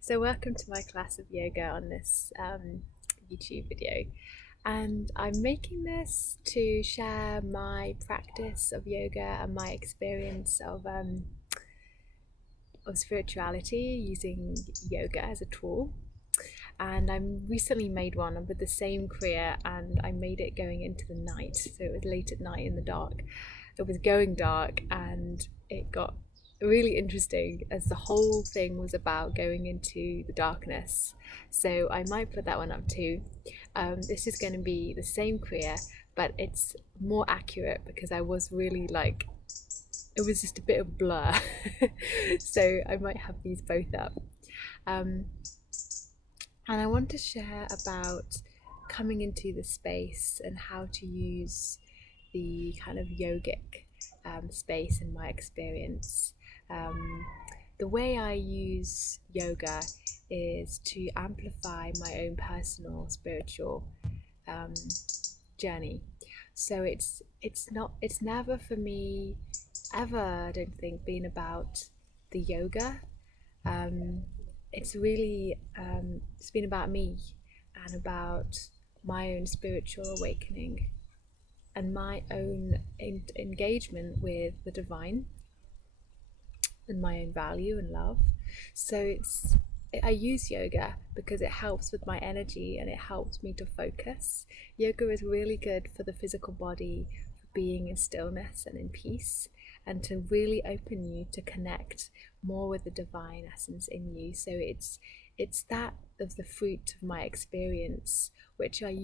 So welcome to my class of yoga on this YouTube video, and I'm making this to share my practice of yoga and my experience of spirituality using yoga as a tool. And I recently made one with the same kriya, and I made it going into the night, so it was late at night in the dark. It was going dark, and it got really interesting as the whole thing was about going into the darkness. So I might put that one up too. This is going to be the same kriya, but it's more accurate because I was really like, it was just a bit of blur. So I might have these both up. And I want to share about coming into the space and how to use the kind of yogic space in my experience. The way I use yoga is to amplify my own personal spiritual journey. So it's never for me ever, I don't think, been about the yoga. It's really it's been about me and about my own spiritual awakening and my own engagement with the divine and my own value and love. So I use yoga because it helps with my energy and it helps me to focus. Yoga is really good for the physical body, for being in stillness and in peace, and to really open you to connect more with the divine essence in you. So it's that of the fruit of my experience, which I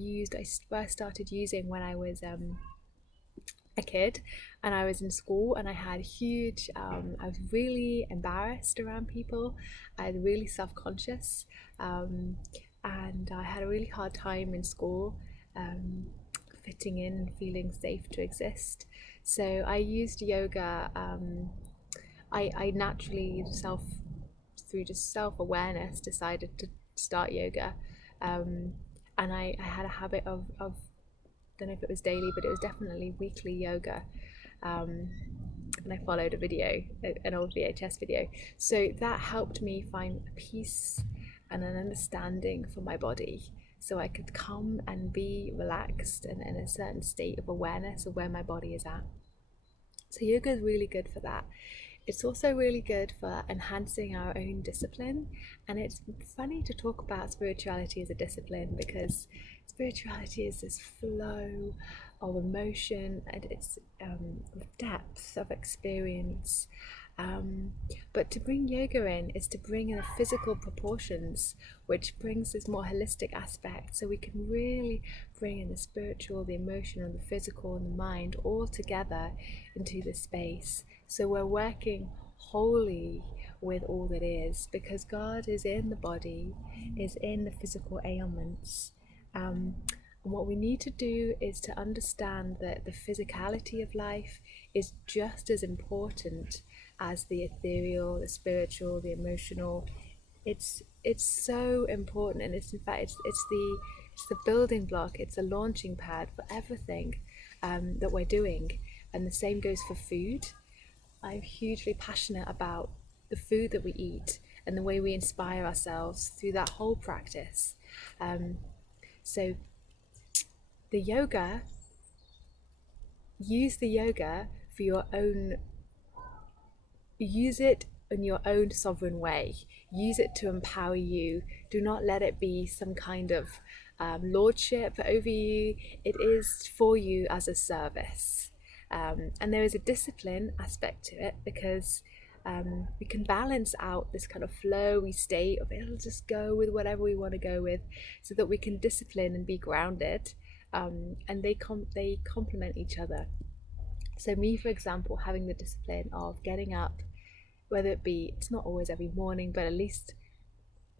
first started using when I was a kid and I was in school, and I had huge I was really embarrassed around people. I was really self-conscious, and I had a really hard time in school fitting in and feeling safe to exist. So I used yoga. I naturally through just self-awareness decided to start yoga, and I had a habit of don't know if it was daily, but it was definitely weekly yoga, and I followed a video, an old VHS video. So that helped me find a peace and an understanding for my body, so I could come and be relaxed and in a certain state of awareness of where my body is at. So yoga is really good for that. It's also really good for enhancing our own discipline. And it's funny to talk about spirituality as a discipline, because spirituality is this flow of emotion and it's depth of experience. But to bring yoga in is to bring in the physical proportions, which brings this more holistic aspect, so we can really bring in the spiritual, the emotional, the physical and the mind all together into the space. So we're working wholly with all that is, because God is in the body, is in the physical ailments. And what we need to do is to understand that the physicality of life is just as important as the ethereal, the spiritual, the emotional. It's so important, and it's in fact it's the building block. It's a launching pad for everything that we're doing, and the same goes for food. I'm hugely passionate about the food that we eat and the way we inspire ourselves through that whole practice. So the yoga, use the yoga for your own, use it in your own sovereign way. Use it to empower you. Do not let it be some kind of lordship over you. It is for you as a service. And there is a discipline aspect to it, because we can balance out this kind of flowy state of it'll just go with whatever we want to go with, so that we can discipline and be grounded, and they complement each other. So me, for example, having the discipline of getting up, whether it be, it's not always every morning, but at least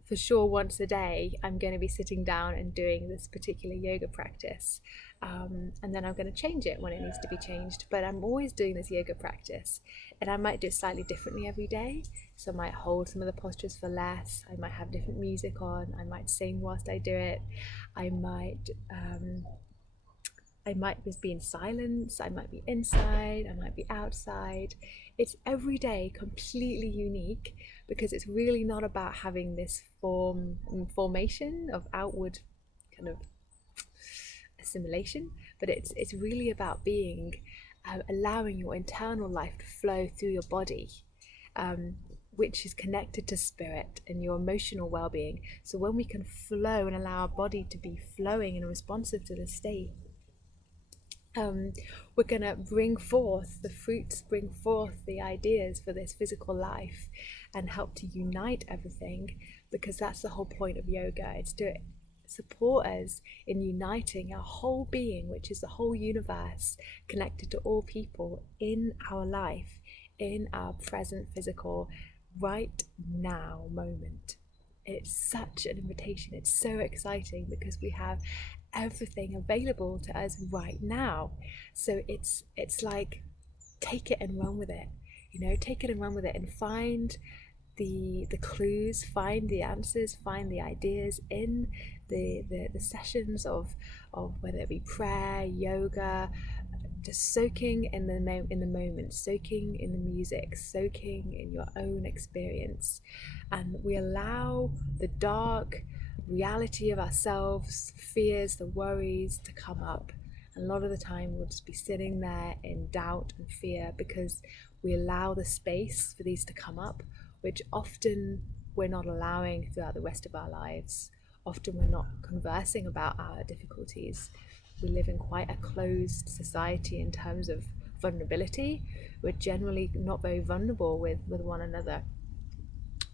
for sure once a day, I'm going to be sitting down and doing this particular yoga practice. And then I'm going to change it when it needs to be changed. But I'm always doing this yoga practice, and I might do it slightly differently every day. So I might hold some of the postures for less. I might have different music on. I might sing whilst I do it. I might I might just be in silence, I might be inside, I might be outside. It's every day completely unique, because it's really not about having this formation of outward kind of assimilation, but it's really about being allowing your internal life to flow through your body, which is connected to spirit and your emotional well-being. So when we can flow and allow our body to be flowing and responsive to the state, we're going to bring forth the fruits, bring forth the ideas for this physical life, and help to unite everything, because that's the whole point of yoga. It's to support us in uniting our whole being, which is the whole universe, connected to all people in our life, in our present physical right now moment. It's such an invitation. It's so exciting because we have everything available to us right now. So it's like, take it and run with it. Take it and run with it, and find the clues, find the answers, find the ideas in the sessions of whether it be prayer, yoga, just soaking in the moment, soaking in the music, soaking in your own experience. And we allow the dark reality of ourselves, fears, the worries to come up. And a lot of the time we'll just be sitting there in doubt and fear because we allow the space for these to come up, which often we're not allowing throughout the rest of our lives. Often we're not conversing about our difficulties. We live in quite a closed society in terms of vulnerability. We're generally not very vulnerable with one another.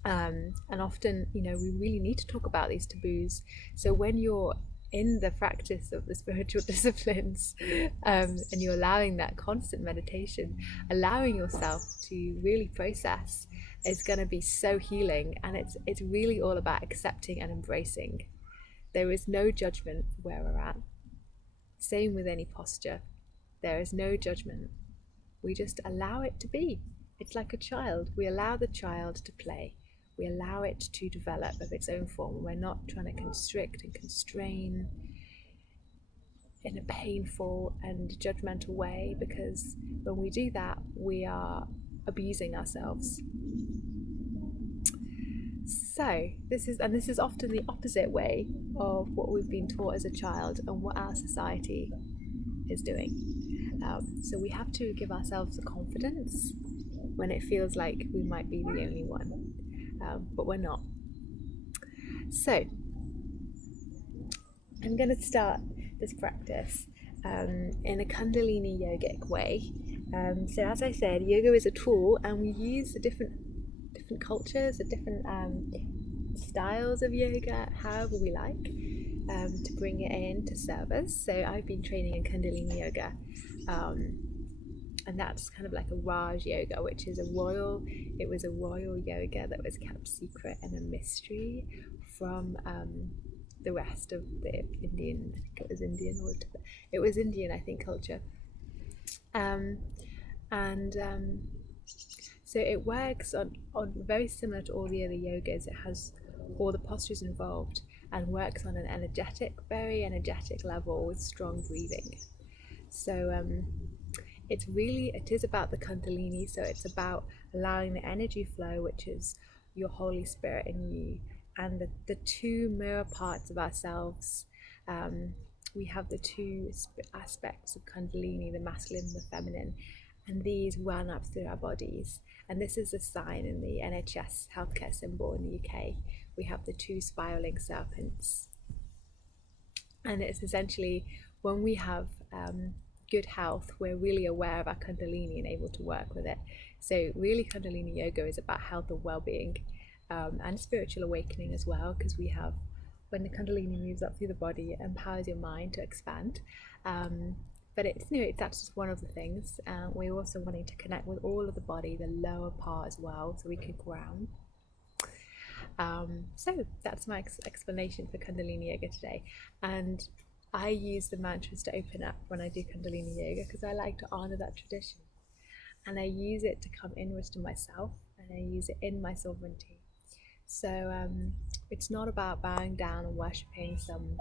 And often, we really need to talk about these taboos. So when you're in the practice of the spiritual disciplines, and you're allowing that constant meditation, allowing yourself to really process, is going to be so healing. And it's really all about accepting and embracing. There is no judgment where we're at. Same with any posture. There is no judgment. We just allow it to be. It's like a child. We allow the child to play. We allow it to develop of its own form. We're not trying to constrict and constrain in a painful and judgmental way, because when we do that, we are abusing ourselves. So this is often the opposite way of what we've been taught as a child and what our society is doing. So we have to give ourselves the confidence when it feels like we might be the only one, but we're not. So I'm going to start this practice in a Kundalini yogic way. So as I said, yoga is a tool, and we use the different cultures, the different styles of yoga, however we like, to bring it in to serve us. So I've been training in Kundalini yoga, and that's kind of like a Raj yoga, which is a royal yoga that was kept secret and a mystery from the rest of the Indian, I think it was Indian, I think, culture. So it works on very similar to all the other yogas. It has all the postures involved and works on an very energetic level with strong breathing. So it is about the Kundalini. So it's about allowing the energy flow, which is your Holy Spirit in you, and the two mirror parts of ourselves. We have the two aspects of Kundalini, the masculine and the feminine, and these run up through our bodies. And this is a sign in the NHS healthcare symbol in the UK. We have the two spiraling serpents. And it's essentially, when we have good health, we're really aware of our Kundalini and able to work with it. So really, Kundalini yoga is about health and well-being, and spiritual awakening as well, because we have, when the Kundalini moves up through the body, it empowers your mind to expand. But that's just one of the things. We're also wanting to connect with all of the body, the lower part as well, so we can ground. So that's my explanation for Kundalini yoga today. And I use the mantras to open up when I do Kundalini yoga, because I like to honor that tradition. And I use it to come inwards to myself, and I use it in my sovereignty. So it's not about bowing down and worshipping some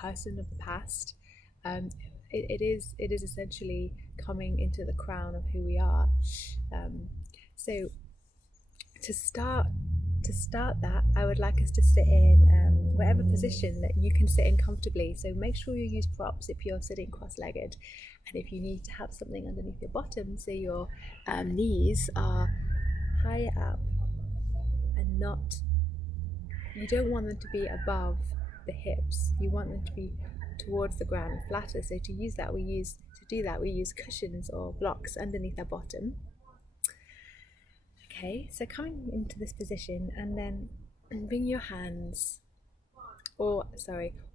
person of the past. It is essentially coming into the crown of who we are. So to start that, I would like us to sit in whatever position that you can sit in comfortably. So make sure you use props if you're sitting cross-legged, and if you need to have something underneath your bottom, so your knees are higher up and not, you don't want them to be above the hips, you want them to be towards the ground and flatter. So to use that, we use cushions or blocks underneath our bottom. Okay, so coming into this position, and then bring your hands, or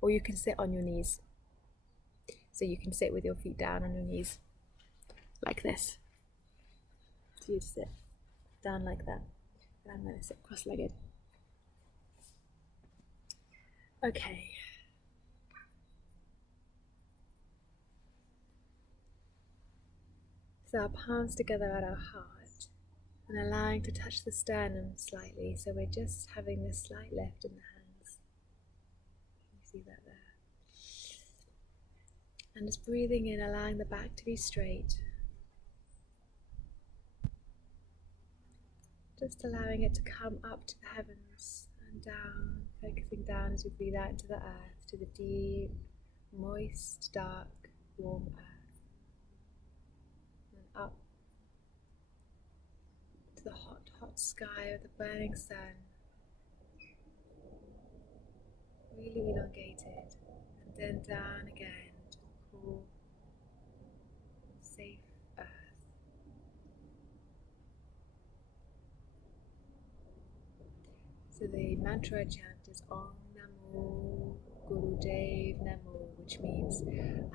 you can sit on your knees. So you can sit with your feet down on your knees, like this. So you sit down like that. And I'm going to sit cross-legged. Okay. So our palms together at our heart, and allowing to touch the sternum slightly. So we're just having this slight lift in the hands. You see that there. And just breathing in, allowing the back to be straight. Just allowing it to come up to the heavens and down, focusing down as we breathe out into the earth, to the deep, moist, dark, warm earth. And up to the hot, hot sky with the burning sun. Really elongated. And then down again to the cool, safe earth. So the mantra I chant is Om Namo Gurudev Namo, which means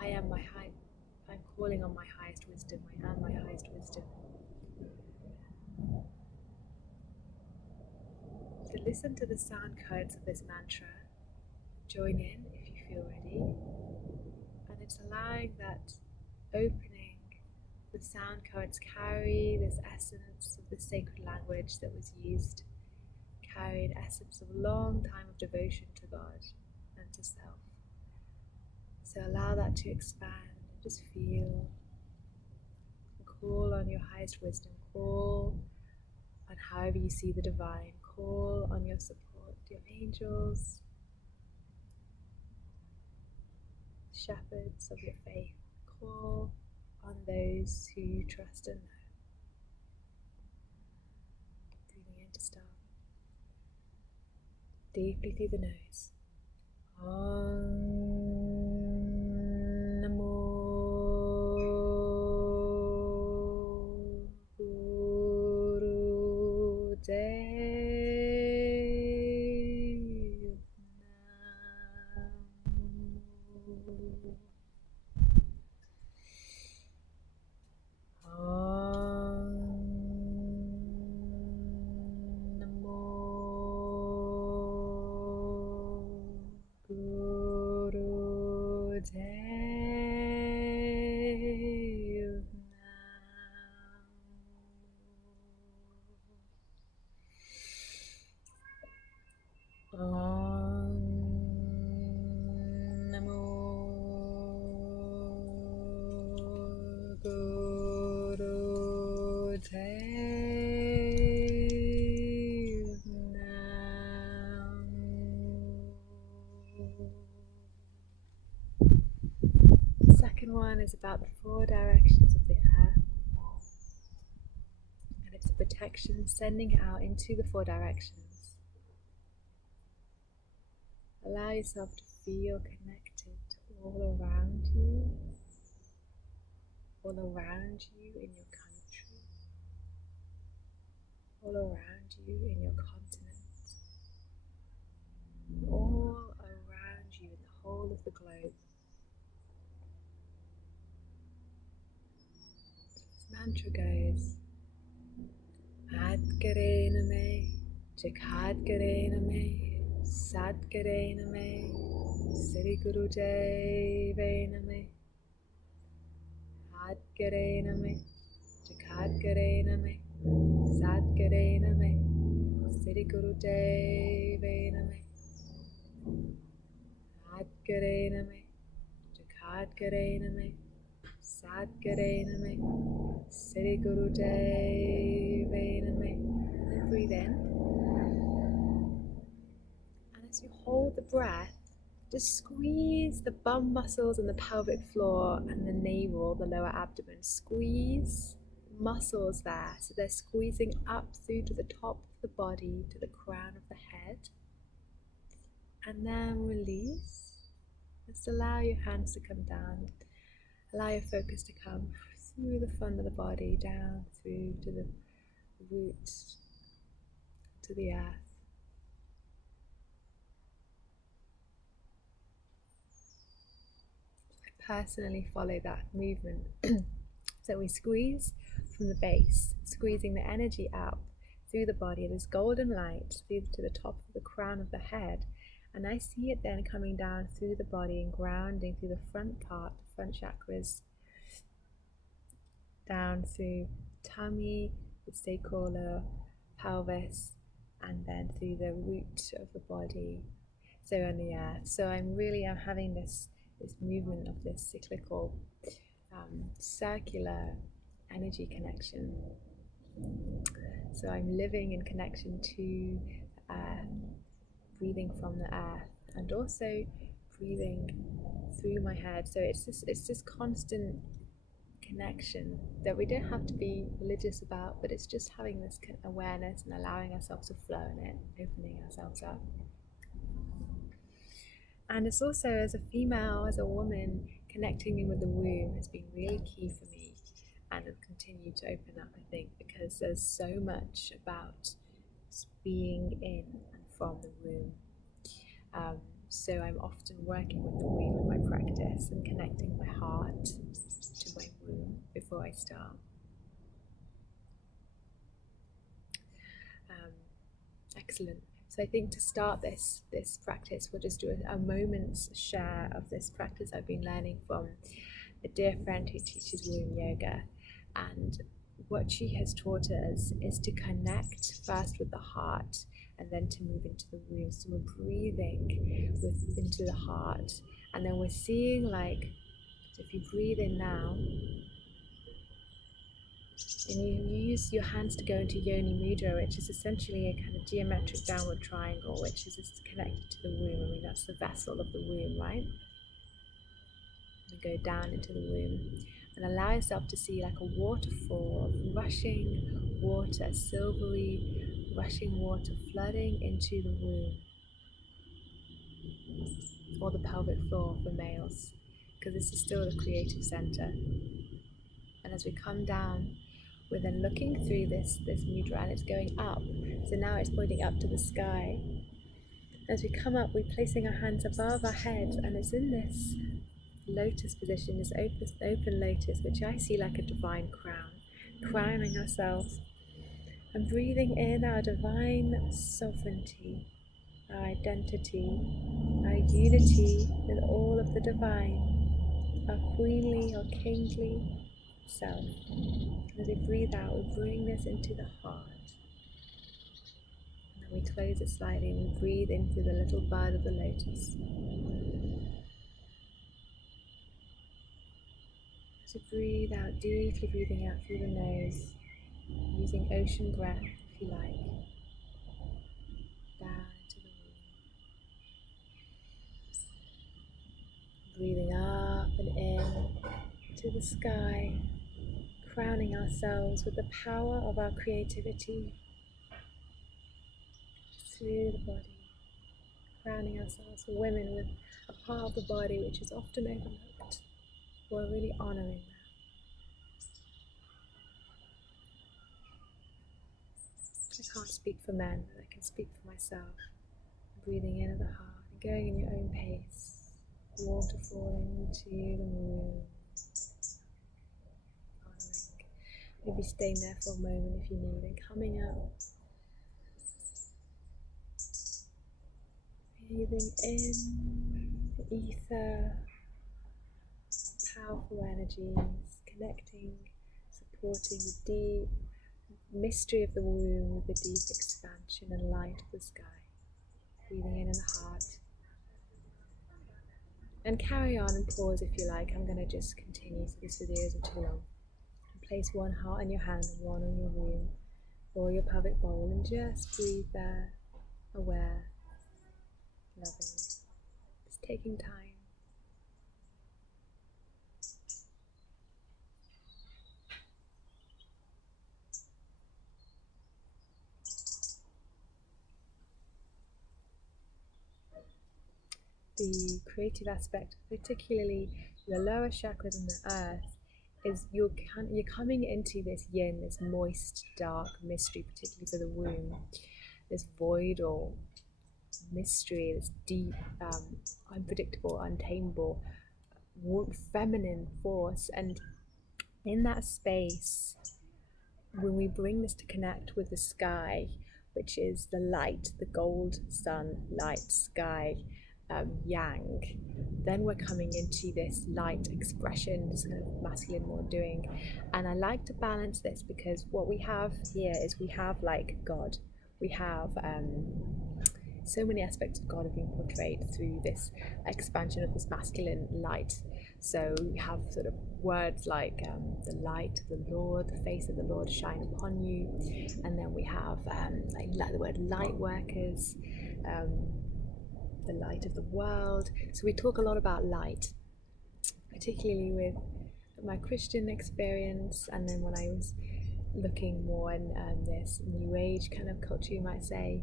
I'm calling on my highest wisdom, I am my highest wisdom. So listen to the sound currents of this mantra. Join in if you feel ready. And it's allowing that opening, the sound currents carry this essence of the sacred language that was used, carried essence of a long time of devotion to God and to self. So allow that to expand. Just feel and call on your highest wisdom. Call on however you see the divine. Call on your support, your angels, shepherds of your faith. Call on those who you trust and know. Breathing in to start. Deeply through the nose. Om Namo Gurudev Namo. Second one is about the 4 directions of the earth, and it's a protection sending it out into the 4 directions. Allow yourself to feel connected to all around you in your country, all around you in your continent, all around you in the whole of the globe. Mantra goes Ad Name, Jagad Name, Sad Name, Sri Guru Deve Name, Ad Name, Jagad Name, Sad Name, Sri Guru Deve Name, Ad Sadgarename, Jakadgarename, Sadgarename, Siri Guru Devaname. And then breathe in. And as you hold the breath, just squeeze the bum muscles and the pelvic floor and the navel, the lower abdomen. Squeeze muscles there, so they're squeezing up through to the top of the body, to the crown of the head. And then release. Just allow your hands to come down. Allow your focus to come through the front of the body, down through to the root, to the earth. I personally follow that movement. So we squeeze from the base, squeezing the energy up through the body. It is golden light through to the top of the crown of the head. And I see it then coming down through the body and grounding through the front part, the front chakras, down through tummy, the sacral, pelvis, and then through the root of the body, so on the earth. So I'm having this movement of this cyclical, circular energy connection. So I'm living in connection to breathing from the earth, and also breathing through my head. So it's this constant connection that we don't have to be religious about, but it's just having this awareness and allowing ourselves to flow in it, opening ourselves up. And it's also, as a female, as a woman, connecting in with the womb has been really key for me, and will continue to open up, I think, because there's so much about being in and from the womb. So I'm often working with the womb in my practice and connecting my heart to my womb before I start. Excellent. So I think to start this practice, we'll just do a moment's share of this practice I've been learning from a dear friend who teaches womb yoga. And what she has taught us is to connect first with the heart and then to move into the womb. So we're breathing into the heart, and then we're seeing, like, if you breathe in now, and you use your hands to go into Yoni Mudra, which is essentially a kind of geometric downward triangle, which is just connected to the womb. I mean, that's the vessel of the womb, right? And go down into the womb and allow yourself to see like a waterfall of rushing water, silvery rushing water flooding into the womb, or the pelvic floor for males, because this is still the creative center. And as we come down, we're then looking through this mudra, and it's going up. So now it's pointing up to the sky. As we come up, we're placing our hands above our heads, and it's in this lotus position, this open lotus, which I see like a divine crown, crowning ourselves, and breathing in our divine sovereignty, our identity, our unity with all of the divine, our queenly or kingly self. As we breathe out, we bring this into the heart, and then we close it slightly and we breathe into the little bud of the lotus. As we breathe out, deeply breathing out through the nose, using ocean breath if you like, down into the womb. Breathing up and in to the sky, crowning ourselves with the power of our creativity through the body, crowning ourselves for women with a part of the body which is often overlooked. We're really honoring that. I can't speak for men, but I can speak for myself. Breathing in at the heart and going in your own pace, waterfalling to the womb, honoring. Maybe staying there for a moment if you need, and coming out. Breathing in the ether, powerful energies, connecting, supporting the deep mystery of the womb with the deep expansion and light of the sky. Breathing in the heart. And carry on and pause if you like. I'm going to just continue, so this video isn't too long. Place one heart in your hand and one on your womb or your pelvic bowl, and just breathe there, aware, loving, just taking time. The creative aspect, particularly the lower chakras and the earth, is you're coming into this yin, this moist, dark mystery, particularly for the womb, this void or mystery, this deep, unpredictable, untamable, feminine force. And in that space, when we bring this to connect with the sky, which is the light, the gold sun, light, sky, yang, then we're coming into this light expression, this kind of masculine more doing. And I like to balance this, because what we have here is we have like God, we have so many aspects of God are being portrayed through this expansion of this masculine light. So we have sort of words like the light of the Lord, the face of the Lord shine upon you, and then we have like the word light workers, the light of the world. So we talk a lot about light, particularly with my Christian experience, and then when I was looking more in this new age kind of culture, you might say,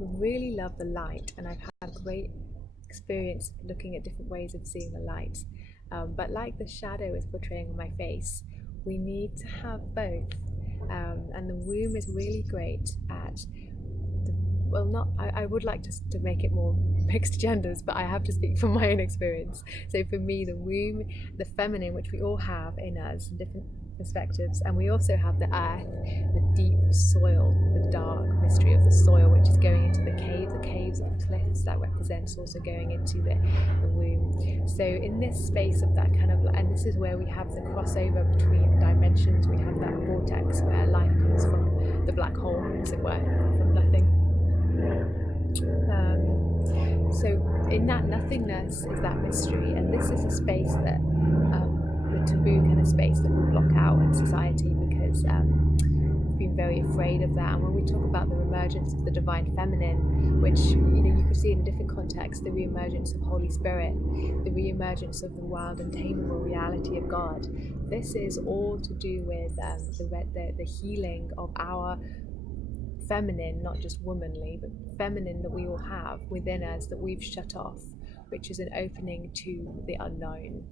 really love the light, and I've had great experience looking at different ways of seeing the light, but like the shadow is portraying on my face, we need to have both, and the womb is really great at I would like to make it more mixed genders, but I have to speak from my own experience. So for me, the womb, the feminine, which we all have in us, different perspectives, and we also have the earth, the deep soil, the dark mystery of the soil, which is going into the caves of the cliffs, that represents also going into the womb. So in this space of that kind of, and this is where we have the crossover between dimensions, we have that vortex where life comes from the black hole, as it were, from nothing. So in that nothingness is that mystery, and this is a space that the taboo kind of space that we block out in society, because we've been very afraid of that. And when we talk about the emergence of the divine feminine, which you could see in a different context, the re-emergence of Holy Spirit, the re-emergence of the wild and tameable reality of God, this is all to do with the healing of our feminine, not just womanly, but feminine that we all have within us that we've shut off, which is an opening to the unknown.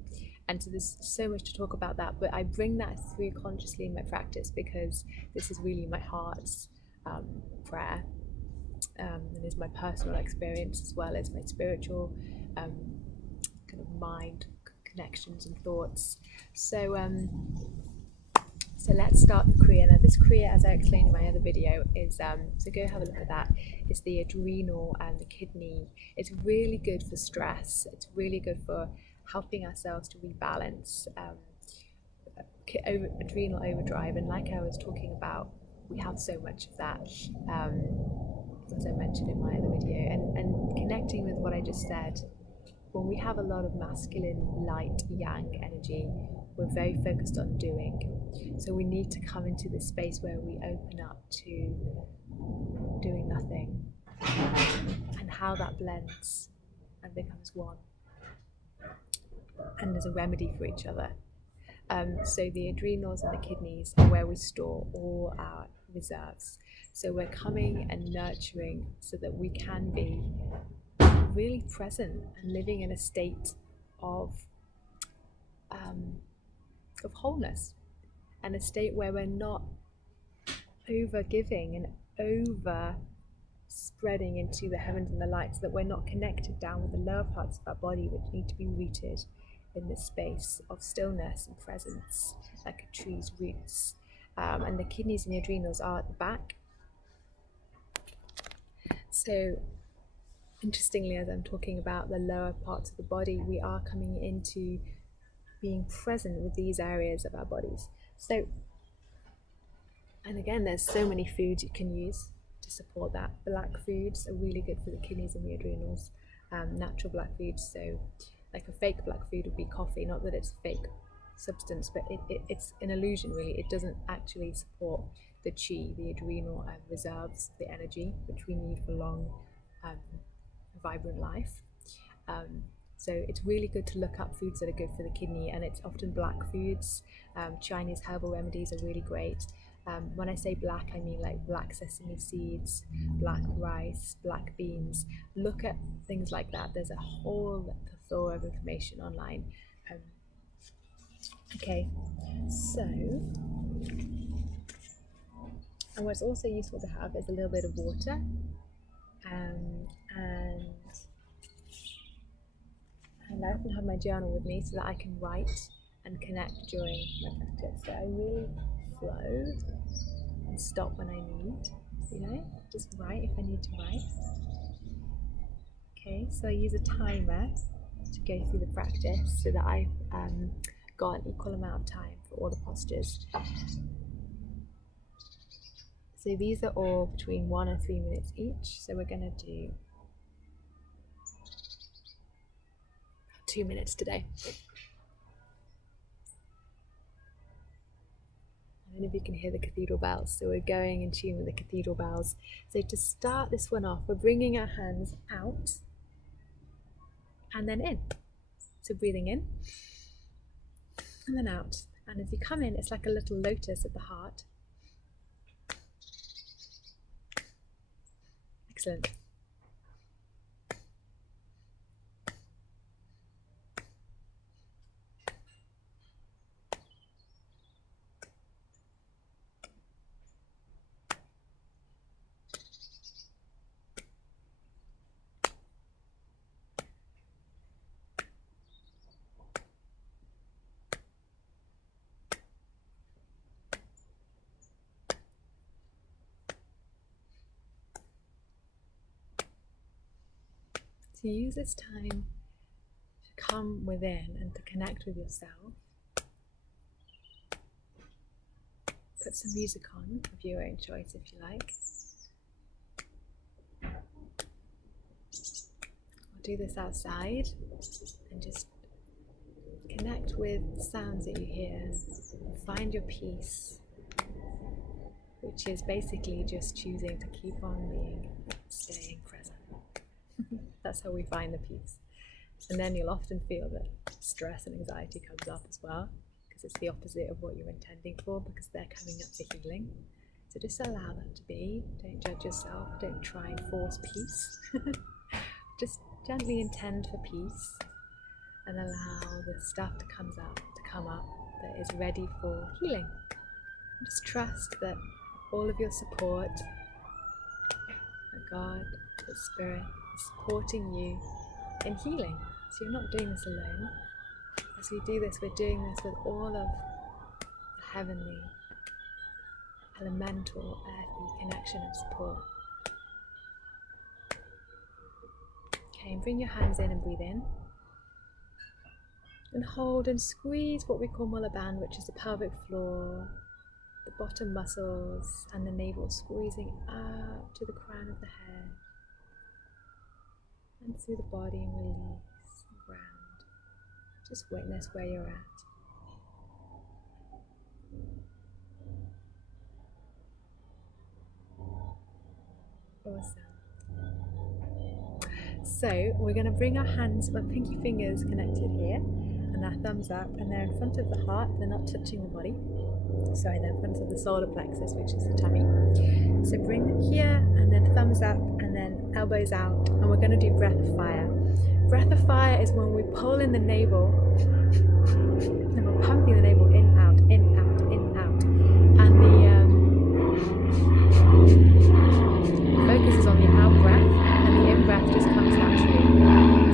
And so there's so much to talk about that, but I bring that through consciously in my practice, because this is really my heart's prayer, and is my personal experience as well as my spiritual kind of mind connections and thoughts. So let's start the kriya. Now this kriya, as I explained in my other video, is, so go have a look at that, it's the adrenal and the kidney. It's really good for stress, it's really good for helping ourselves to rebalance adrenal overdrive. And like I was talking about, we have so much of that, as I mentioned in my other video, and connecting with what I just said, when we have a lot of masculine light yang energy, we're very focused on doing. So we need to come into this space where we open up to doing nothing, and how that blends and becomes one, and there's a remedy for each other. So the adrenals and the kidneys are where we store all our reserves. So we're coming and nurturing so that we can be really present and living in a state of wholeness, and a state where we're not over giving and over spreading into the heavens and the lights, that we're not connected down with the lower parts of our body, which need to be rooted in this space of stillness and presence, like a tree's roots. And the kidneys and the adrenals are at the back. So interestingly, as I'm talking about the lower parts of the body, we are coming into being present with these areas of our bodies. So, and again, there's so many foods you can use to support that. Black foods are really good for the kidneys and the adrenals, natural black foods. So Like a fake black food would be coffee, not that it's a fake substance, but it's an illusion really. It doesn't actually support the chi, the adrenal reserves, the energy which we need for long, vibrant life. So it's really good to look up foods that are good for the kidney, and it's often black foods. Chinese herbal remedies are really great. When I say black, I mean like black sesame seeds, black rice, black beans. Look at things like that. There's a whole plethora of information online. Okay, so, and what's also useful to have is a little bit of water, and I often have my journal with me so that I can write and connect during my practice. So I really flow and stop when I need, just write if I need to write. Okay, so I use a timer to go through the practice so that I've got an equal amount of time for all the postures. So these are all between 1 and 3 minutes each. So we're going to do 2 minutes today. I don't know if you can hear the cathedral bells. So we're going in tune with the cathedral bells. So to start this one off, we're bringing our hands out and then in. So breathing in and then out. And as you come in, it's like a little lotus at the heart. Excellent. So use this time to come within and to connect with yourself. Put some music on of your own choice if you like. Or do this outside and just connect with the sounds that you hear. Find your peace, which is basically just choosing to keep on being, staying present. That's how we find the peace. And then you'll often feel that stress and anxiety comes up as well, because it's the opposite of what you're intending for, because they're coming up for healing. So just allow that to be. Don't judge yourself. Don't try and force peace. Just gently intend for peace and allow the stuff to come up that is ready for healing. And just trust that all of your support, that God, the Spirit, supporting you in healing. So you're not doing this alone. As we do this, we're doing this with all of the heavenly, elemental, earthy connection and support. Okay, and bring your hands in and breathe in. And hold and squeeze what we call Mula Bandha, which is the pelvic floor, the bottom muscles and the navel, squeezing out to the crown of the head. And through the body, and release the ground. Just witness where you're at. Awesome. So we're going to bring our hands, our pinky fingers connected here, and our thumbs up, and they're in front of the heart. They're not touching the body. Sorry, they're in front of the solar plexus, which is the tummy. So bring them here, and then thumbs up, and then elbows out, and we're going to do breath of fire. Breath of fire is when we pull in the navel, and we're pumping the navel in, out, in, out, in, out. And the focus is on the out breath, and the in breath just comes naturally.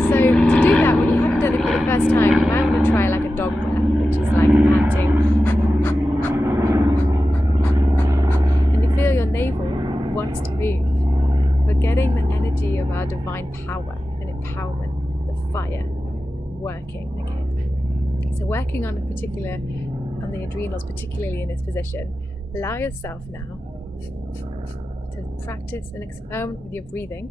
So to do that, when you haven't done it for the first time, you might want to try like a dog breath, which is like panting. And you feel your navel wants to move. We're getting the energy of our divine power and empowerment, the fire, working. Okay. So working on the adrenals, particularly in this position, allow yourself now to practice and experiment with your breathing.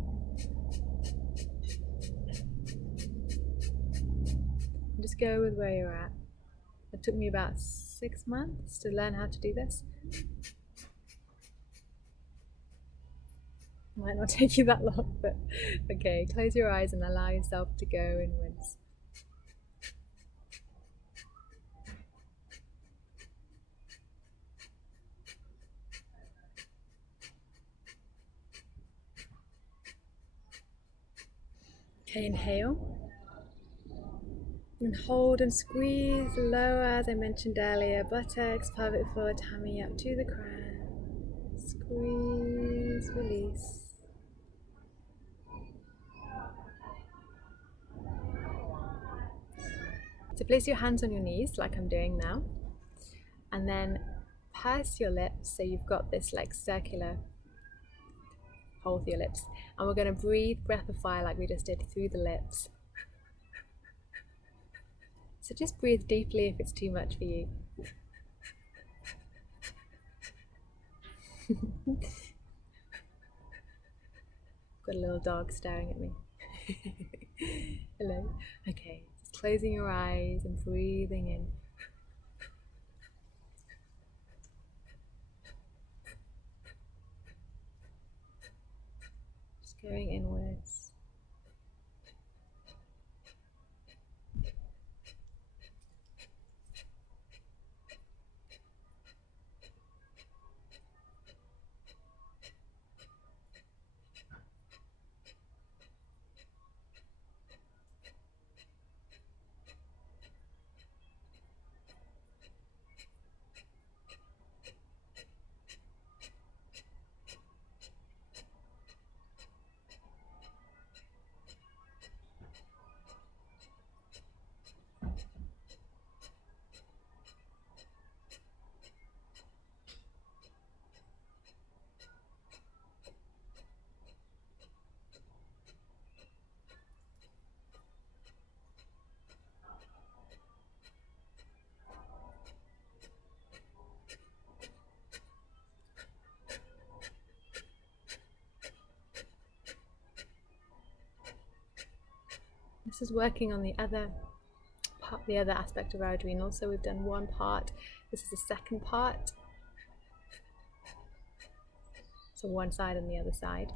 Just go with where you're at. It took me about 6 months to learn how to do this. Might not take you that long, but okay, close your eyes and allow yourself to go inwards. Okay, inhale. And hold and squeeze, lower as I mentioned earlier, buttocks, pelvic floor, tummy up to the crown. Squeeze, release. So place your hands on your knees like I'm doing now, and then purse your lips so you've got this like circular hole through your lips, and we're going to breathe breath of fire like we just did through the lips. So just breathe deeply if it's too much for you. Got a little dog staring at me. Hello. Okay, just closing your eyes and breathing in. Just going inwards. This is working on the other part, the other aspect of our adrenals. So we've done one part. This is the second part. So one side and the other side.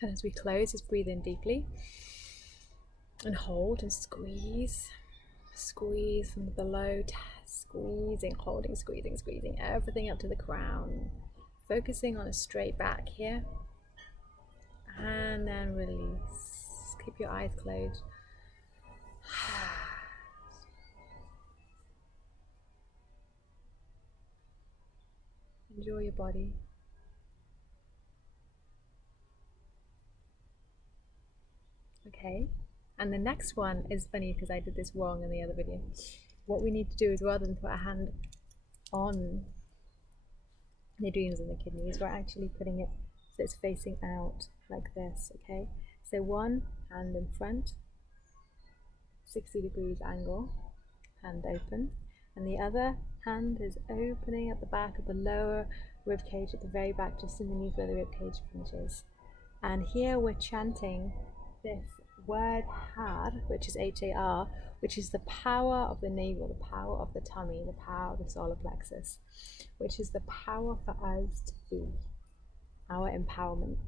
And as we close, just breathe in deeply and hold and squeeze. Squeeze from below, squeezing, holding, squeezing, squeezing everything up to the crown. Focusing on a straight back here. And then release. Keep your eyes closed. Enjoy your body. Okay, and the next one is funny because I did this wrong in the other video. What we need to do is, rather than put a hand on the adrenals and the kidneys, we're actually putting it so it's facing out like this. Okay, so one hand in front, 60 degrees angle, hand open, and the other hand is opening at the back of the lower rib cage at the very back, just underneath where the rib cage finishes. And here we're chanting this word had, which is H-A-R, which is the power of the navel, the power of the tummy, the power of the solar plexus, which is the power for us to be, our empowerment.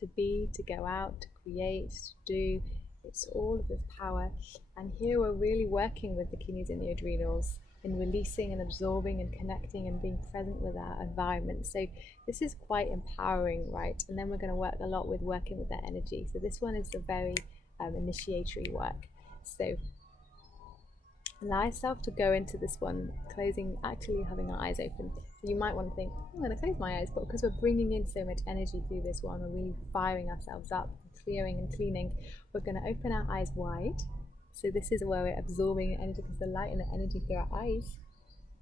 To be, to go out, to create, to do, it's all of this power. And here we're really working with the kidneys and the adrenals in releasing and absorbing and connecting and being present with our environment. So this is quite empowering, right? And then we're going to work a lot with working with that energy. So this one is the very initiatory work. So allow yourself to go into this one, closing, actually having our eyes open. So you might want to think, I'm going to close my eyes, but because we're bringing in so much energy through this one, we're really firing ourselves up, clearing and cleaning, we're going to open our eyes wide. So this is where we're absorbing energy, because the light and the energy through our eyes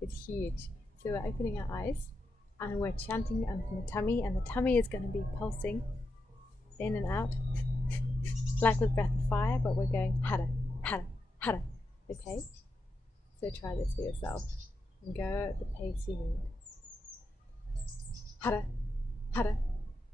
is huge. So we're opening our eyes and we're chanting from the tummy, and the tummy is going to be pulsing in and out like with breath of fire, but we're going hada, hada, hada. Okay? So try this for yourself and go at the pace you need. Hada, hada,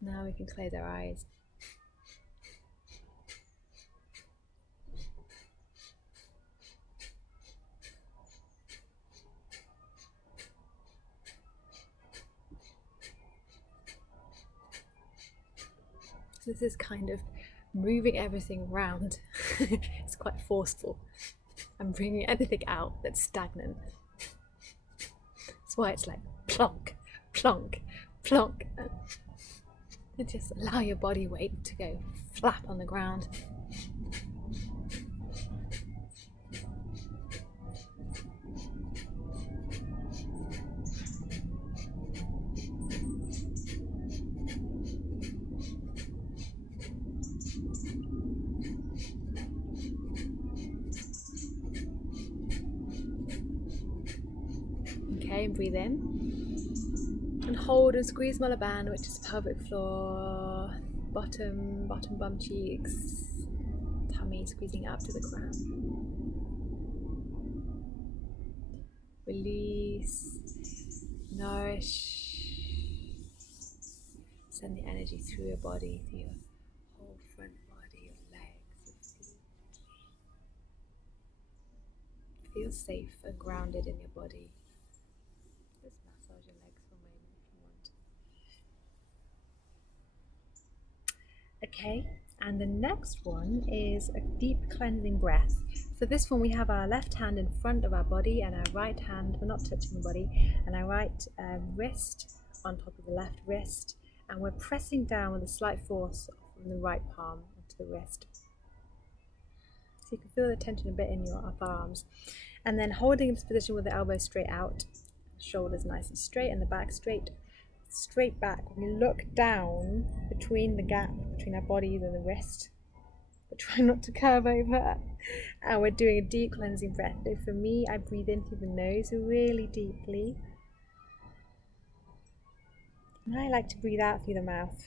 Now we can close our eyes. So this is kind of moving everything around. It's quite forceful. I'm bringing anything out that's stagnant. That's why it's like plonk, plonk, plonk. And just allow your body weight to go flap on the ground. Okay, and breathe in. And hold and squeeze Mala band, which is pelvic floor, bottom bum cheeks, tummy squeezing up to the crown. Release, nourish, send the energy through your body, through your whole front body, your legs, your feet. Feel safe and grounded in your body. Just massage your legs for a moment if you want. Okay, and the next one is a deep cleansing breath. For this one, we have our left hand in front of our body and our right hand, we're not touching the body, and our right wrist on top of the left wrist, and we're pressing down with a slight force from the right palm onto the wrist. So you can feel the tension a bit in your upper arms, and then holding this position with the elbows straight out, shoulders nice and straight, and the back straight back. We look down between the gap between our bodies and the wrist, but try not to curve over. And we're doing a deep cleansing breath. So for me, I breathe in through the nose really deeply, and I like to breathe out through the mouth,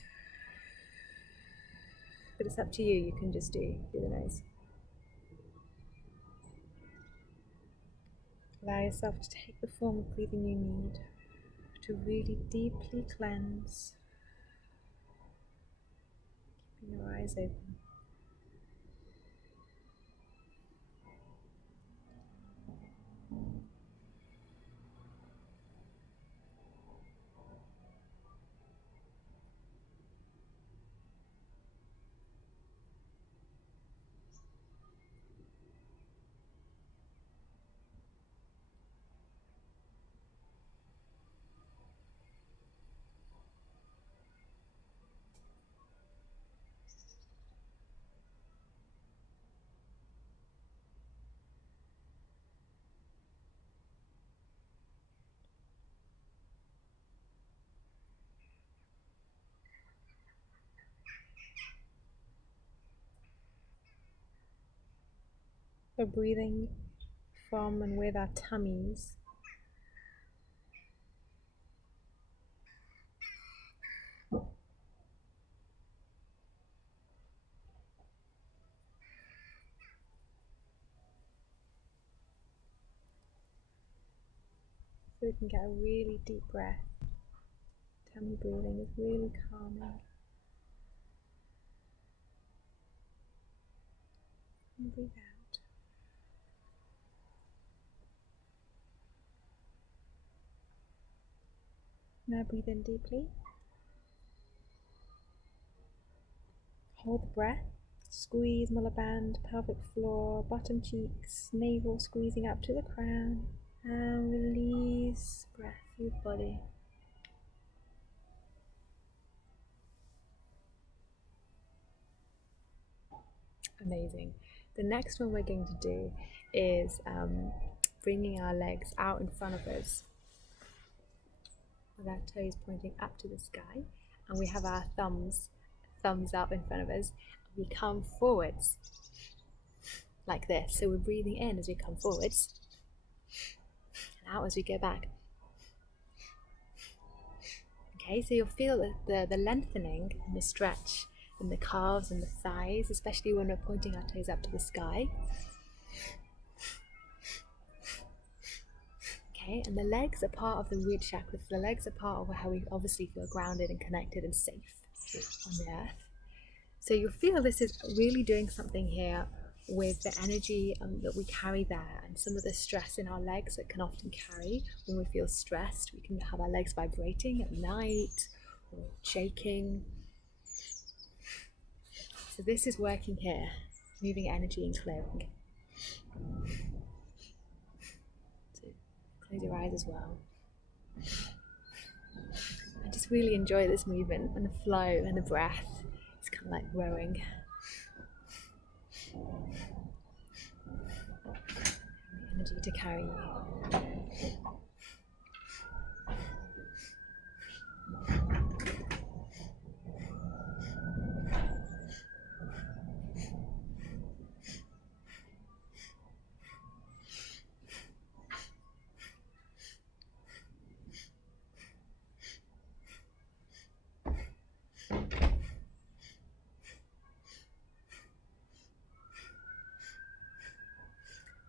but it's up to you. You can just do through the nose. Allow yourself to take the form of breathing you need to really deeply cleanse. Keeping your eyes open. We're breathing from and with our tummies. So we can get a really deep breath. Tummy breathing is really calming. And breathe out. Now breathe in deeply. Hold the breath. Squeeze Mala band, pelvic floor, bottom cheeks, navel squeezing up to the crown. And release breath through the body. Amazing. The next one we're going to do is bringing our legs out in front of us with our toes pointing up to the sky, and we have our thumbs up in front of us. We come forwards like this. So we're breathing in as we come forwards and out as we go back. Okay, so you'll feel the lengthening and the stretch in the calves and the thighs, especially when we're pointing our toes up to the sky. Okay, and the legs are part of the root chakra. The legs are part of how we obviously feel grounded and connected and safe. on the earth. So you'll feel this is really doing something here with the energy that we carry there, and some of the stress in our legs that can often carry when we feel stressed. We can have our legs vibrating at night or shaking. So this is working here, moving energy and clearing. So close your eyes as well. And just really enjoy this movement and the flow and the breath. It's kind of like rowing. The energy to carry you.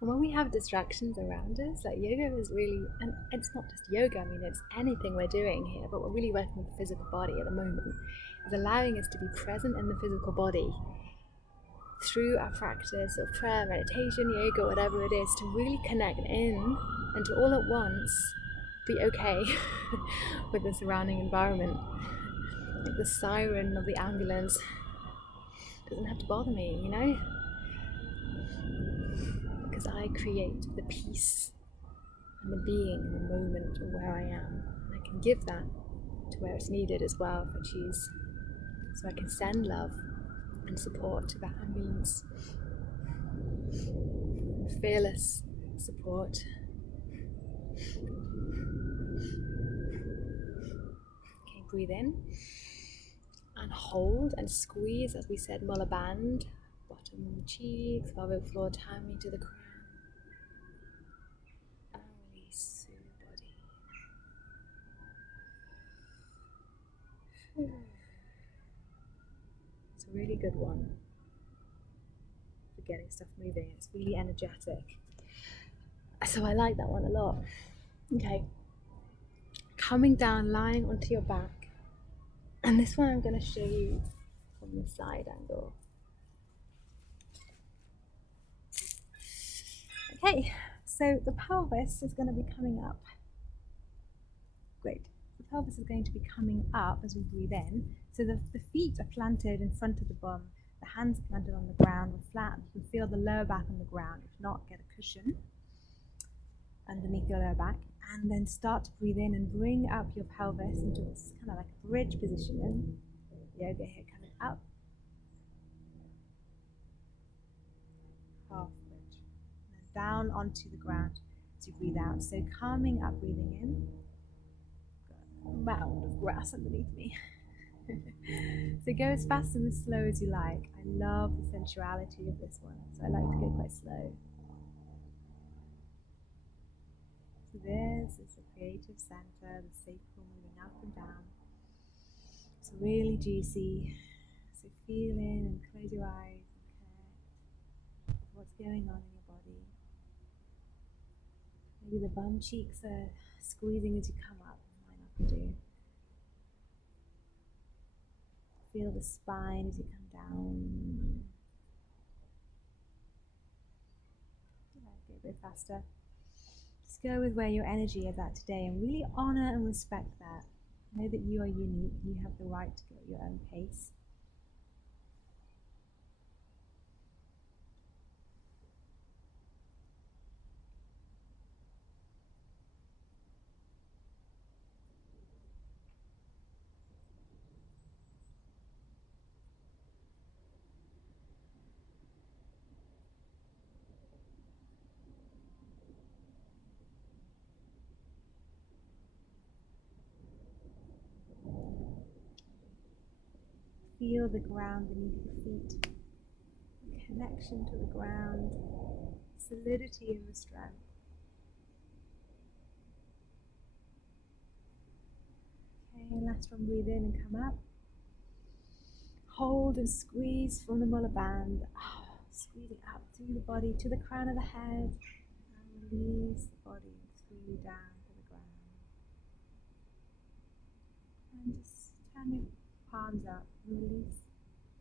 And when we have distractions around us, like yoga is really, and it's not just yoga, I mean, it's anything we're doing here, but we're really working with the physical body at the moment, is allowing us to be present in the physical body through our practice of prayer, meditation, yoga, whatever it is, to really connect in and to all at once be okay with the surrounding environment. Like the siren of the ambulance doesn't have to bother me, you know? Because I create the peace and the being in the moment of where I am. And I can give that to where it's needed as well if I choose. So I can send love and support to that ambulance. Fearless support. Okay, breathe in and hold and squeeze, as we said, Mulla band, bottom cheeks, pelvic floor, tummy to the crown. And release through the body. It's a really good one for getting stuff moving. It's really energetic. So I like that one a lot. Okay. Coming down, lying onto your back. And this one I'm going to show you from the side angle. Okay, so the pelvis is going to be coming up. Great. The pelvis is going to be coming up as we breathe in. So the feet are planted in front of the bum. The hands are planted on the ground. We're flat. You can feel the lower back on the ground. If not, get a cushion underneath your lower back. And then start to breathe in and bring up your pelvis into this kind of like a bridge position. And yoga here coming up. Half bridge. And then down onto the ground as you breathe out. So coming up, breathing in. Got a mound of grass underneath me. So go as fast and as slow as you like. I love the sensuality of this one, so I like to go quite slow. So this is the creative center, the sacral moving up and down. It's really juicy. So feel in and close your eyes and connect with what's going on in your body. Maybe the bum cheeks are squeezing as you come up. Might not do. Feel the spine as you come down. Go a bit faster. Just go with where your energy is at today and really honor and respect that. Know that you are unique. You have the right to go at your own pace. Feel the ground beneath your feet, connection to the ground, solidity in the strength. Okay, last one, breathe in and come up. Hold and squeeze from the mulla band, squeezing up through the body to the crown of the head, and release the body and squeeze down to the ground. And just turn your palms up, release,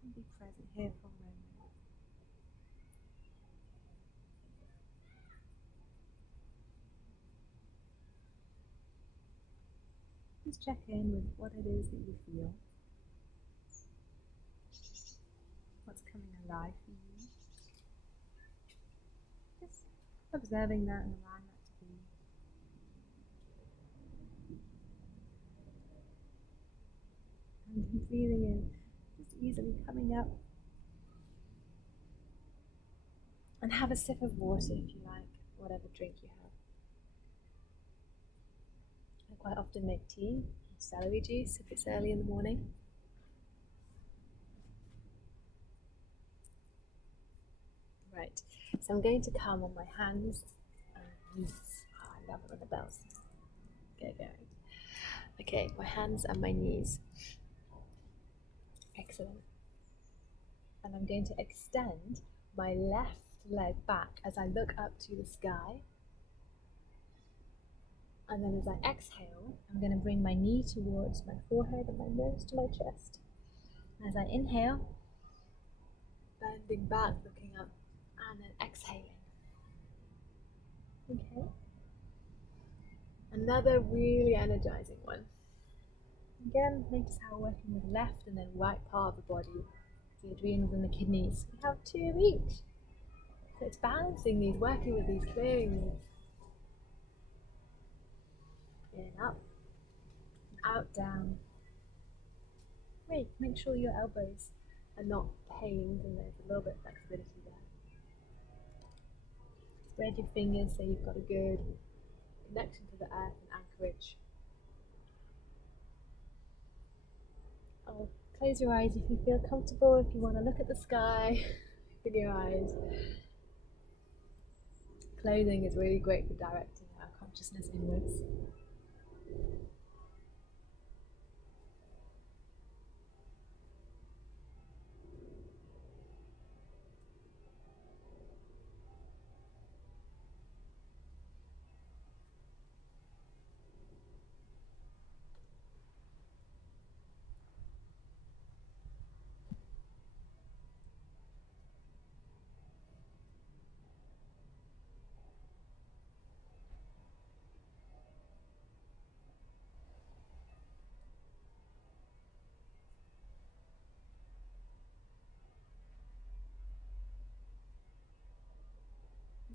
and be present here for a moment. Just check in with what it is that you feel. What's coming alive for you. Just observing that and allowing that to be. And breathing in, just easily coming up. And have a sip of water if you like, whatever drink you have. I quite often make tea or celery juice if it's early in the morning. Right, so I'm going to come on my hands and knees. Oh, I love it when the bells get going. Okay, my hands and my knees. Excellent. And I'm going to extend my left leg back as I look up to the sky. And then as I exhale, I'm going to bring my knee towards my forehead and my nose to my chest. And as I inhale, bending back, looking up, and then exhaling. Okay. Another really energizing one. Again, notice how we're working with the left and then right part of the body, the adrenals and the kidneys. We have two of each. So it's balancing these, working with these, clearing these. In, up, out, down. Great, make sure your elbows are not pained and there's a little bit of flexibility there. Spread your fingers so you've got a good connection to the earth and anchorage. Oh, close your eyes if you feel comfortable, if you want to look at the sky with your eyes. Clothing is really great for directing our consciousness inwards.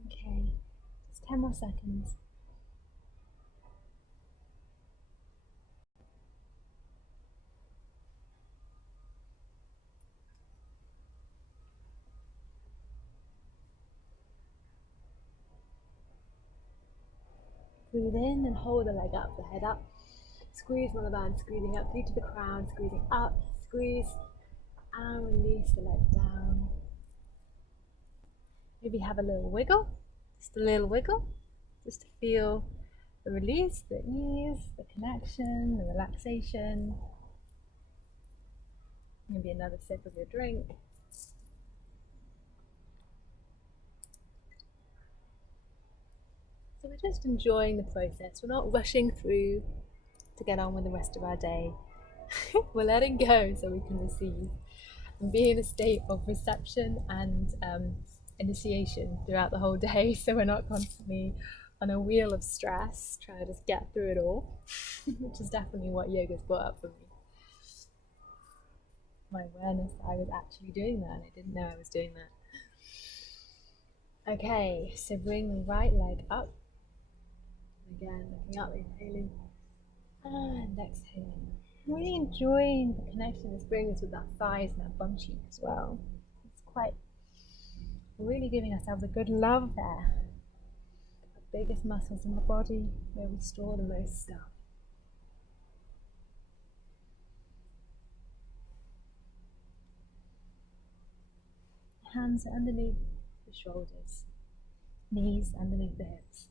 Okay, just 10 more seconds. Breathe in and hold the leg up, the head up. Squeeze on the band, squeezing up through to the crown, squeezing up, squeeze, and release the leg down. Maybe have a little wiggle, just a little wiggle, just to feel the release, the ease, the connection, the relaxation. Maybe another sip of your drink. So we're just enjoying the process. We're not rushing through to get on with the rest of our day. We're letting go so we can receive and be in a state of reception and initiation throughout the whole day, so we're not constantly on a wheel of stress trying to just get through it all, which is definitely what yoga's brought up for me. My awareness that I was actually doing that and I didn't know I was doing that. Okay, so bring the right leg up. Again, looking up, inhaling and exhaling. Really enjoying the connection this brings with that thighs and that bum cheek as well. It's quite, really giving ourselves a good love there. The biggest muscles in the body where we store the most stuff. Hands underneath the shoulders, knees underneath the hips.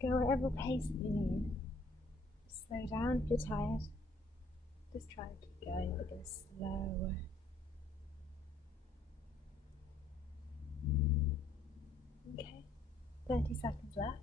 Go whatever pace that you need. Slow down if you're tired. Just try and keep going, but go slow. Okay, 30 seconds left.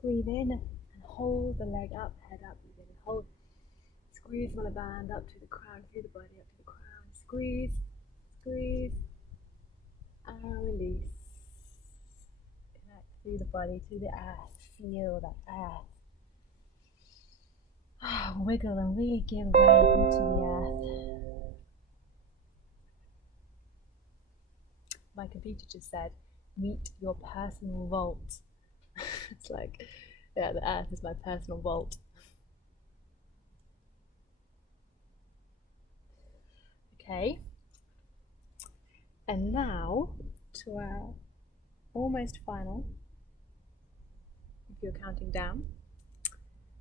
Breathe in and hold the leg up, head up. You're going to hold, squeeze on the band up to the crown, through the body, up to the crown. Squeeze, squeeze, and release. Connect through the body to the earth. Feel that earth. Wiggle and really give way into the earth. My computer just said, meet your personal vault. It's like, yeah, the earth is my personal vault. Okay. And now to our almost final, if you're counting down,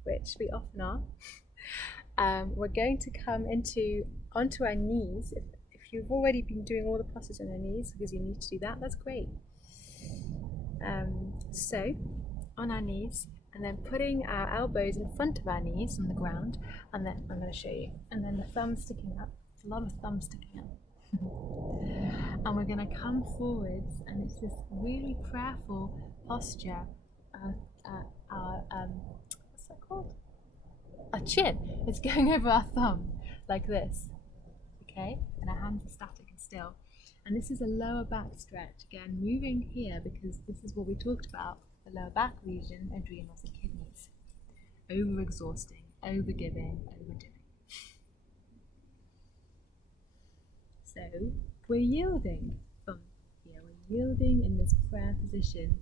which we often are, we're going to come onto our knees. If you've already been doing all the process on our knees, because you need to do that, that's great. So, on our knees, and then putting our elbows in front of our knees on the ground, and then I'm going to show you, and then the thumb sticking up. It's a lot of thumb sticking up. And we're going to come forwards, and it's this really prayerful posture of what's that called? Our chin. It's going over our thumb, like this. Okay? And our hands are static and still. And this is a lower back stretch. Again, moving here because this is what we talked about, the lower back region, adrenals and kidneys. Over-exhausting, over-giving, overdoing. So, we're yielding from here. We're yielding in this prayer position.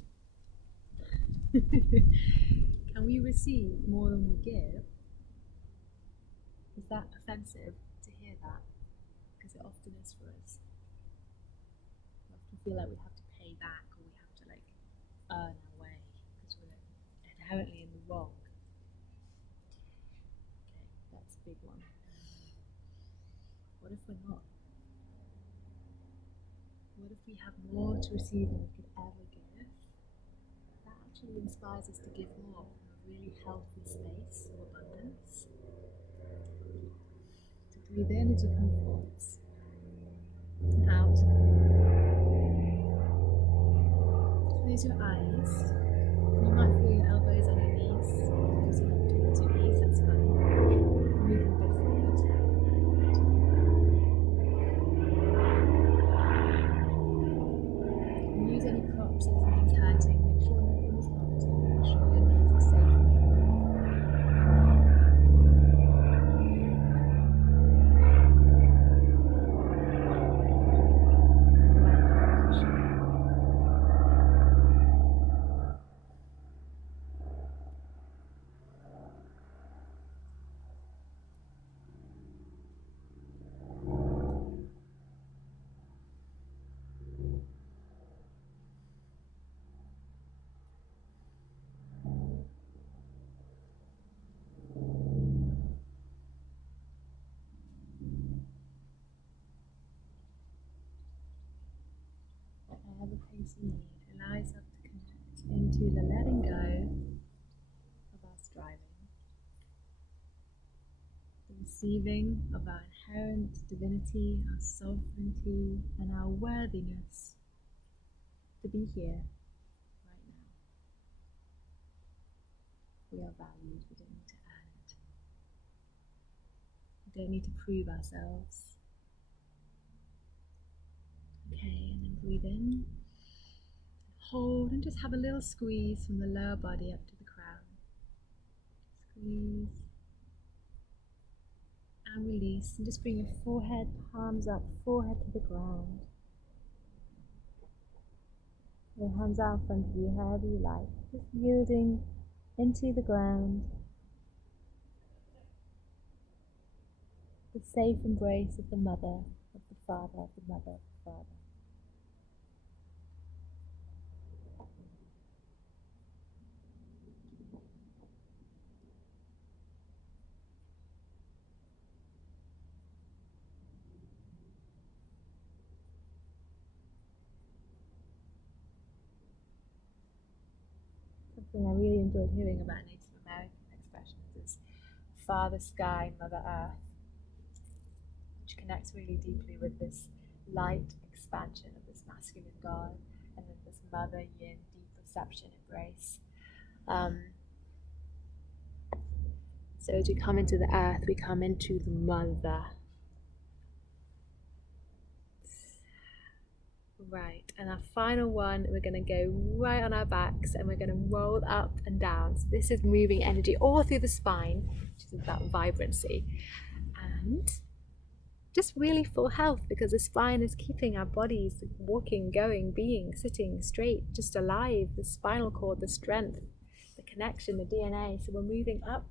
Can we receive more than we give? Is that offensive to hear that? Because it often is for us. We often feel like we have to pay back, or we have to earn our way because we're inherently in the wrong. Okay, that's a big one. What if we're not? What if we have more to receive than we could ever give? That actually inspires us to give more from a really healthy space of abundance. To breathe in and to come forwards. And out. Close your eyes. You might feel your elbows on your knees. Close it up towards your knees, that's fine. Move a bit forward. Use any props if something's hurting. Make sure nothing's hurting. Make sure your knees are safe. Whatever pace you need, allow yourself to connect into the letting go of our striving, the receiving of our inherent divinity, our sovereignty, and our worthiness to be here right now. We are valued, we don't need to earn it. We don't need to prove ourselves. Okay, and then breathe in, hold, and just have a little squeeze from the lower body up to the crown. Squeeze and release, and just bring your forehead, palms up, forehead to the ground. Your hands out in front of you, however you like, just yielding into the ground. The safe embrace of the mother, of the father, of the mother, of the father. Something I really enjoyed hearing about Native American expressions is Father Sky, Mother Earth, which connects really deeply with this light expansion of this masculine God, and then this Mother Yin, deep reception, embrace. So as we come into the earth, we come into the mother. Right, and our final one, we're going to go right on our backs and we're going to roll up and down. So this is moving energy all through the spine, which is about vibrancy. And just really full health, because the spine is keeping our bodies walking, going, being, sitting straight, just alive. The spinal cord, the strength, the connection, the DNA. So we're moving up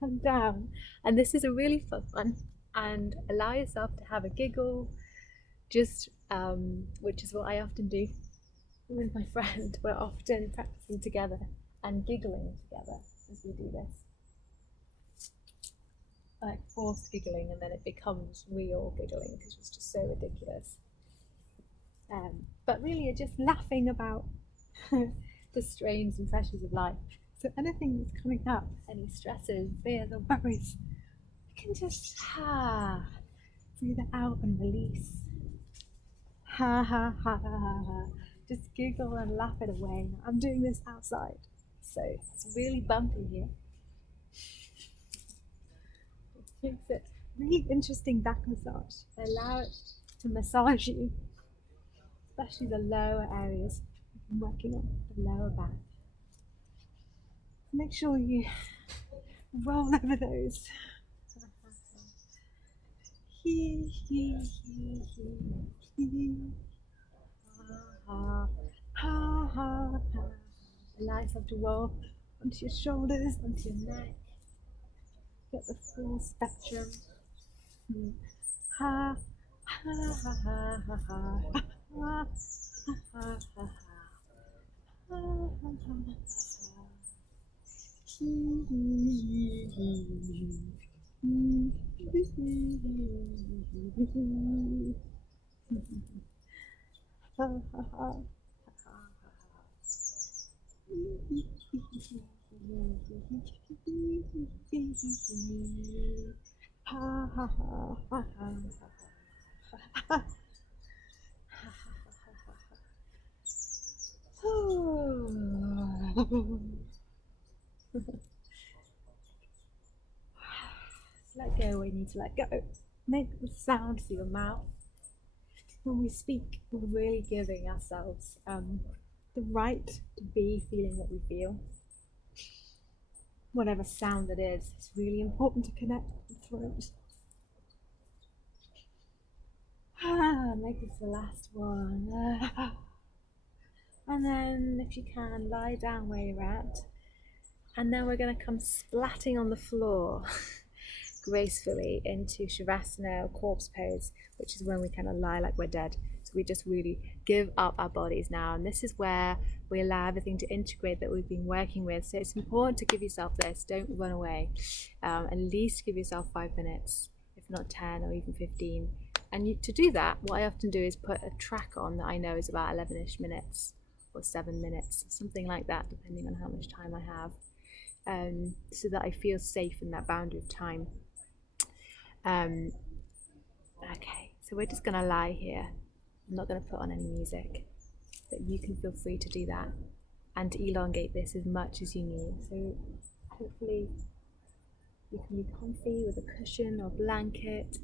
and down. And this is a really fun one. And allow yourself to have a giggle, just which is what I often do with my friend. We're often practicing together and giggling together as we do this, like forced giggling, and then it becomes real giggling because it's just so ridiculous. But really, you're just laughing about the strains and pressures of life. So anything that's coming up, any stresses, fears, or worries, you can just breathe it out and release. Ha ha ha ha ha. Just giggle and laugh it away. I'm doing this outside, so it's really bumpy here. It makes it really interesting back massage. Allow it to massage you, especially the lower areas. I'm working on the lower back. Make sure you roll over those. He, he, he, he. Ha, ha, ha, ha. Allow yourself to roll onto your shoulders, onto your neck. Get the full spectrum. Ha, ha, ha, ha, ha, ha, ha, ha, ha, ha, Let go when you need to let go. Make the sound through your mouth. When we speak, we're really giving ourselves the right to be feeling what we feel. Whatever sound it is, it's really important to connect with the throat. Make this the last one. And then, if you can, lie down where you're at. And then we're going to come splatting on the floor gracefully into Shavasana, or corpse pose, which is when we kind of lie like we're dead. So we just really give up our bodies now. And this is where we allow everything to integrate that we've been working with. So it's important to give yourself this. Don't run away. At least give yourself 5 minutes, if not 10 or even 15. And to do that, what I often do is put a track on that I know is about 11-ish minutes or 7 minutes, something like that, depending on how much time I have, so that I feel safe in that boundary of time. Okay, so we're just going to lie here. I'm not going to put on any music, but you can feel free to do that and to elongate this as much as you need. So hopefully you can be comfy with a cushion or blanket.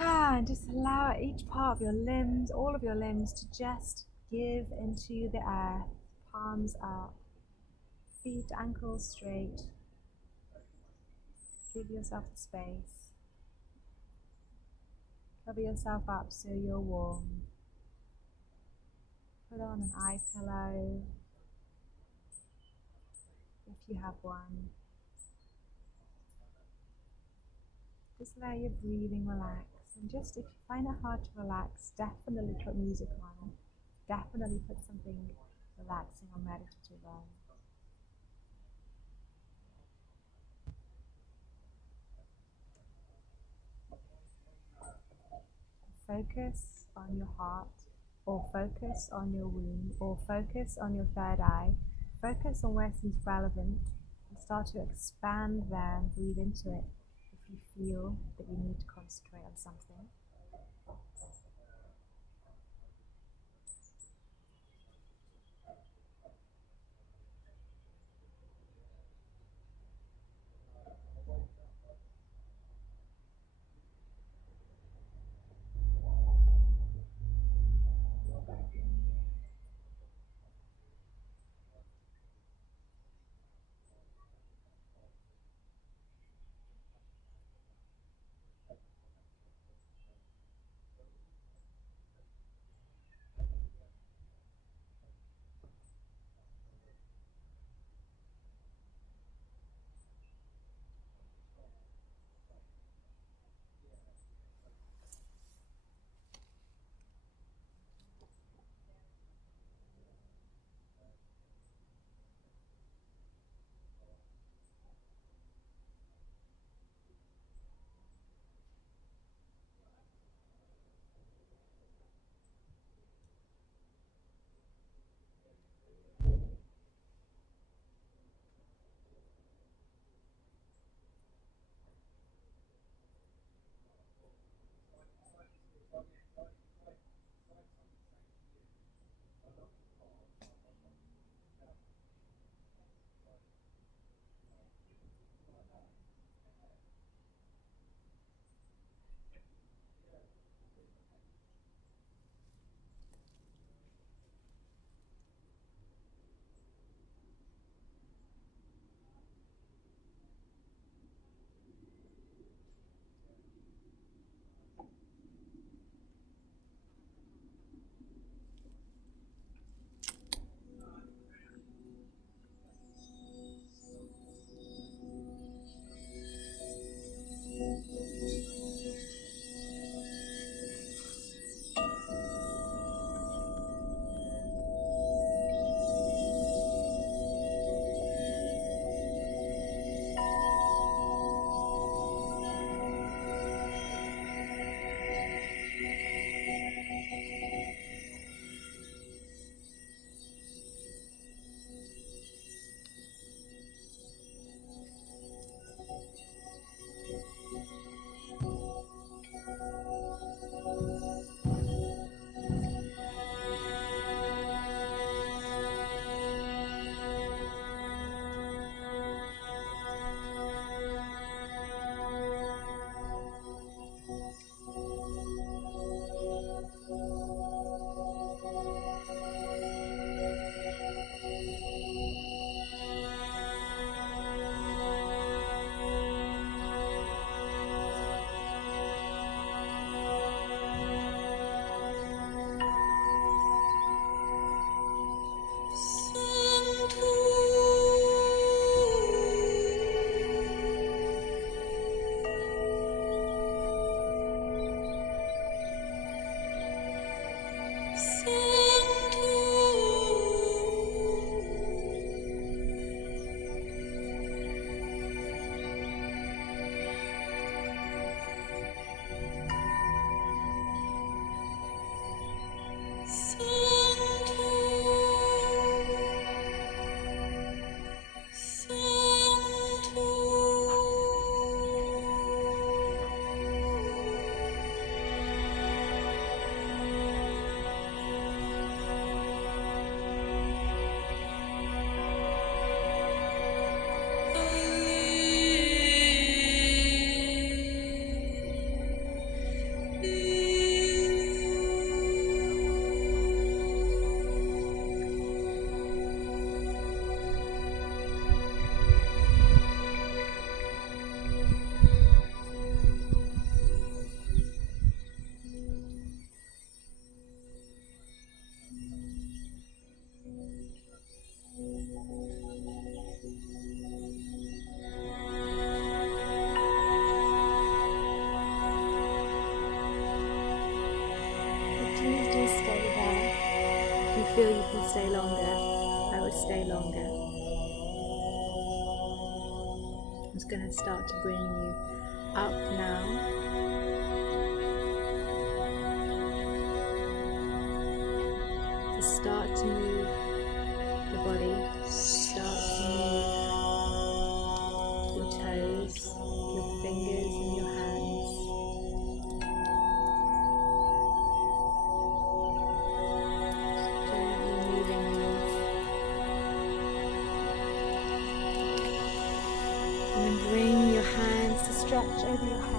And just allow each part of your limbs, all of your limbs, to just give into the air. Palms up, feet, ankles straight. Give yourself the space. Cover yourself up so you're warm. Put on an eye pillow if you have one. Just allow your breathing relax. And just if you find it hard to relax, definitely put music on. Definitely put something relaxing or meditative on. Focus on your heart, or focus on your womb, or focus on your third eye. Focus on where seems relevant and start to expand there and breathe into it if you feel that you need to concentrate on something. stay longer, I would stay longer. I'm just going to start to bring you up now. To start to move the body, start to move your toes, your fingers and your hands. Gently moving these. And then bring your hands to stretch over your head.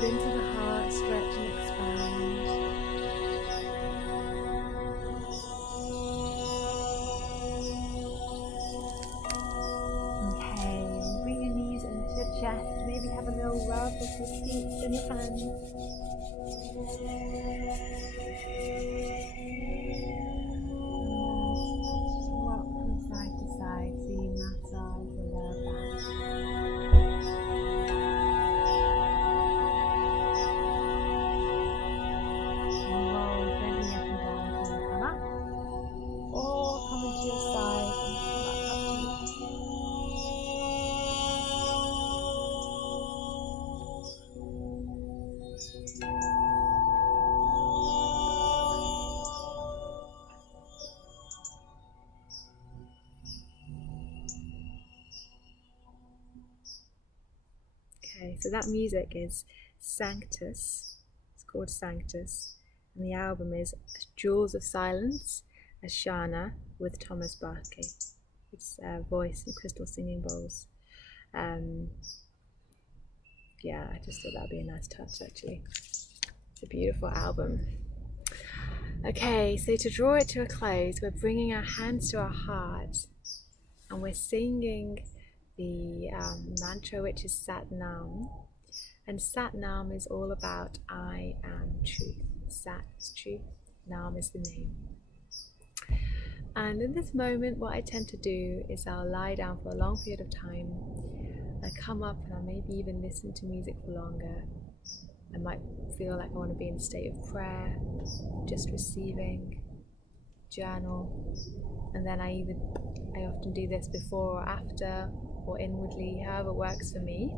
Into the heart, stretch and expand. Okay, bring your knees into your chest. Maybe have a little rub of your feet and your hands. Just rock from side to side so you massage your lower back. Okay, so that music is Sanctus. It's called Sanctus. And the album is Jewels of Silence, Ashana with Thomas Barkey. It's voice and crystal singing bowls. Yeah, I just thought that would be a nice touch actually. It's a beautiful album. Okay, so to draw it to a close, we're bringing our hands to our heart and we're singing the mantra, which is Sat Nam. And Sat Nam is all about I am truth. Sat is truth, Nam is the name. And in this moment, what I tend to do is I'll lie down for a long period of time. I come up and I'll maybe even listen to music for longer. I might feel like I want to be in a state of prayer, just receiving, journal, and then I often do this before or after or inwardly, however works for me,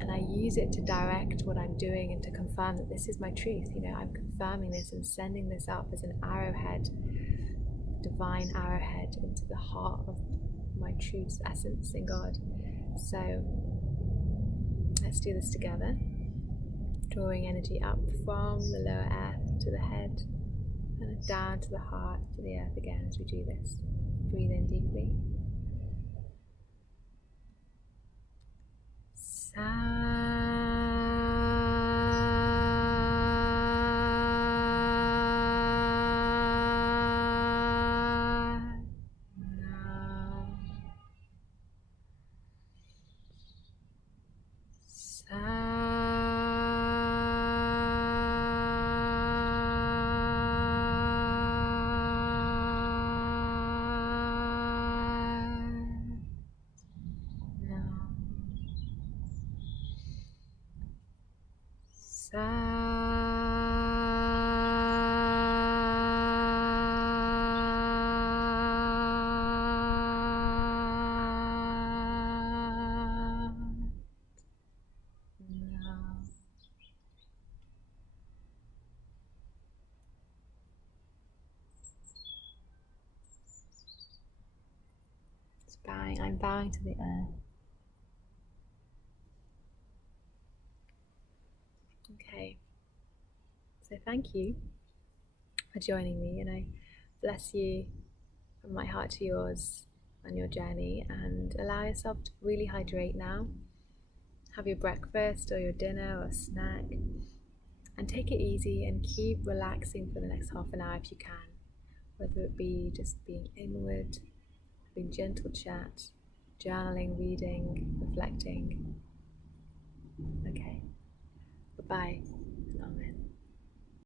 and I use it to direct what I'm doing and to confirm that this is my truth. I'm confirming this and sending this up as an arrowhead, divine arrowhead into the heart of my truth, essence in God. So let's do this together. Drawing energy up from the lower earth to the head and down to the heart, to the earth again as we do this. Breathe in deeply. Bowing, I'm bowing to the earth. Okay, so thank you for joining me, and I bless you from my heart to yours on your journey, and allow yourself to really hydrate now. Have your breakfast or your dinner or snack, and take it easy and keep relaxing for the next half an hour if you can, whether it be just being inward, having gentle chat, journaling, reading, reflecting. Okay, goodbye and amen.